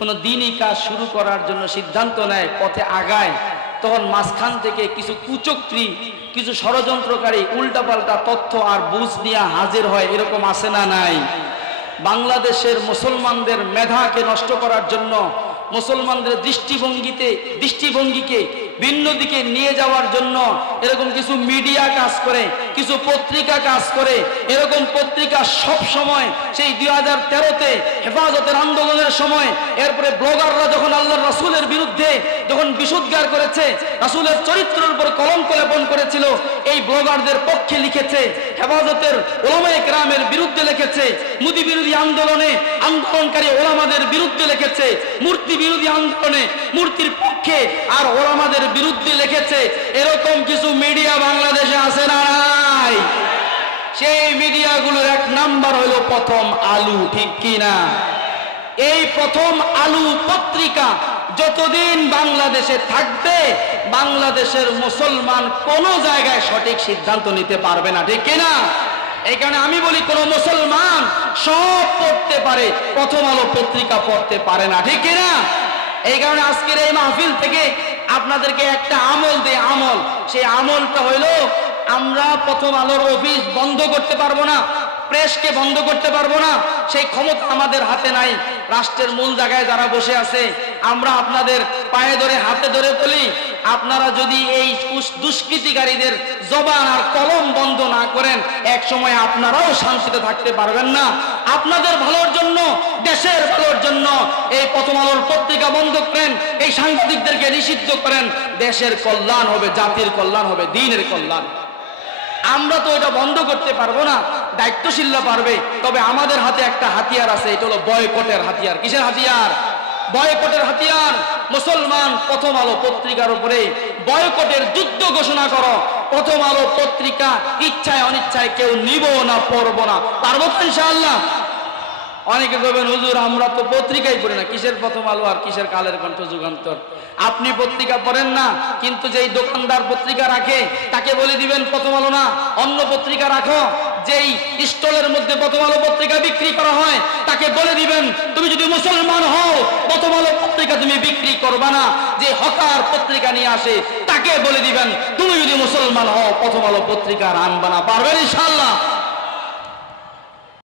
কোনো দিনই কাজ শুরু করার জন্য সিদ্ধান্ত নেয়, পথে আগায়। তখন মাঝখান থেকে কিছু কুচক্রী, কিছু ষড়যন্ত্রকারী উল্টাপাল্টা তথ্য আর বুঝ নিয়ে হাজির হয়, এরকম আছে না নাই? বাংলাদেশের মুসলমানদের মেধাকে নষ্ট করার জন্য মুসলমানদের দৃষ্টিভঙ্গিতে, দৃষ্টিভঙ্গিকে ভিন্ন দিকে নিয়ে যাওয়ার জন্য এরকম কিছু মিডিয়া কাজ করে। কিছু পত্রিকা কাজ করে। এরকম পত্রিকা সব সময় সেই দুই হাজার তেরোতে হেফাজতের আন্দোলনের সময়, এরপরে ব্লগাররা যখন আল্লাহ রাসুলের বিরুদ্ধে যখন বিশুদ্ধার করেছে, রাসুলের চরিত্রের উপর কলঙ্ক লেপন করেছিল, এই ব্লগারদের পক্ষে লিখেছে, হেফাজতের ওলামায়ে কেরামের বিরুদ্ধে লিখেছে, মুদি বিরোধী আন্দোলনে আন্দোলনকারী ওলামাদের বিরুদ্ধে লিখেছে, মূর্তি বিরোধী আন্দোলনে মূর্তির পক্ষে আর ওলামাদের বিরুদ্ধে লিখেছে। এরকম কিছু মিডিয়া বাংলাদেশে আছে না? সেই মিডিয়াগুলোর এক নাম্বার হলো প্রথম আলু, ঠিক কি না এই প্রথম আলু পত্রিকা যতদিন বাংলাদেশে থাকবে, বাংলাদেশের মুসলমান কোন জায়গায় সঠিক সিদ্ধান্ত নিতে পারবে না, ঠিক কিনা? কারণে আমি বলি, কোন মুসলমান সব পড়তে পারে, প্রথম আলো পত্রিকা পড়তে পারে না, ঠিক কিনা? এই কারণে আজকের এই মাহফিল থেকে আপনাদেরকে একটা আমল দে আমল। সেই আমলটা হইল আমরা প্রথম আলোর অফিস বন্ধ করতে পারব না, প্রেসকে বন্ধ করতে পারব না, সেই ক্ষমতা আমাদের হাতে নাই। রাষ্ট্রের মূল জায়গায় যারা বসে আছে, আমরা আপনাদের পায়ে ধরে, হাতে ধরে বলি, আপনারা যদি এই দুষ্কৃতিকারীদের জবান আর কলম বন্ধ না করেন, এক সময় আপনারাও শান্তিতে থাকতে পারবেন না। আপনাদের ভালোর জন্য, দেশের ভালোর জন্য এই প্রথম আলোর পত্রিকা বন্ধ করেন, এই সাংবাদিকদেরকে নিষিদ্ধ করেন। দেশের কল্যাণ হবে, জাতির কল্যাণ হবে, দিনের কল্যাণ। আমরা তো এটা বন্ধ করতে পারব না, দায়িত্বশীলরা পারবে। তবে আমাদের হাতে একটা হাতিয়ার আছে, এটা হলো বয়কটের হাতিয়ার। কিসের হাতিয়ার? বয়কটের হাতিয়ার। মুসলমান প্রথম আলো পত্রিকার উপরে বয়কটের যুদ্ধ ঘোষণা করো। প্রথম আলো পত্রিকা ইচ্ছায় অনিচ্ছায় কেউ নিব না, পড়ব না। পারব তো ইনশাআল্লাহ। অনেকে বলবেন, হুজুর, আমরা তো পত্রিকাই পড়ি না। কিসের প্রথম আলো আর কিসের কালের কণ্ঠ যুগান্তর? আপনি পত্রিকা পড়েন না, কিন্তু যেই দোকানদার পত্রিকা রাখে, তাকে বলে দিবেন, প্রথম আলো না, অন্য পত্রিকা রাখো। যেই স্টলের মধ্যে প্রথম আলো পত্রিকা বিক্রি করা হয়, তাকে বলে দিবেন, তুমি যদি মুসলমান হও, প্রথম আলো পত্রিকা তুমি বিক্রি করবা না। যে হকার পত্রিকা নিয়ে আসে, তাকে বলে দিবেন, তুমি যদি মুসলমান হও, প্রথম আলো পত্রিকা আর আনবা না পারবেন ইনশাল্লাহ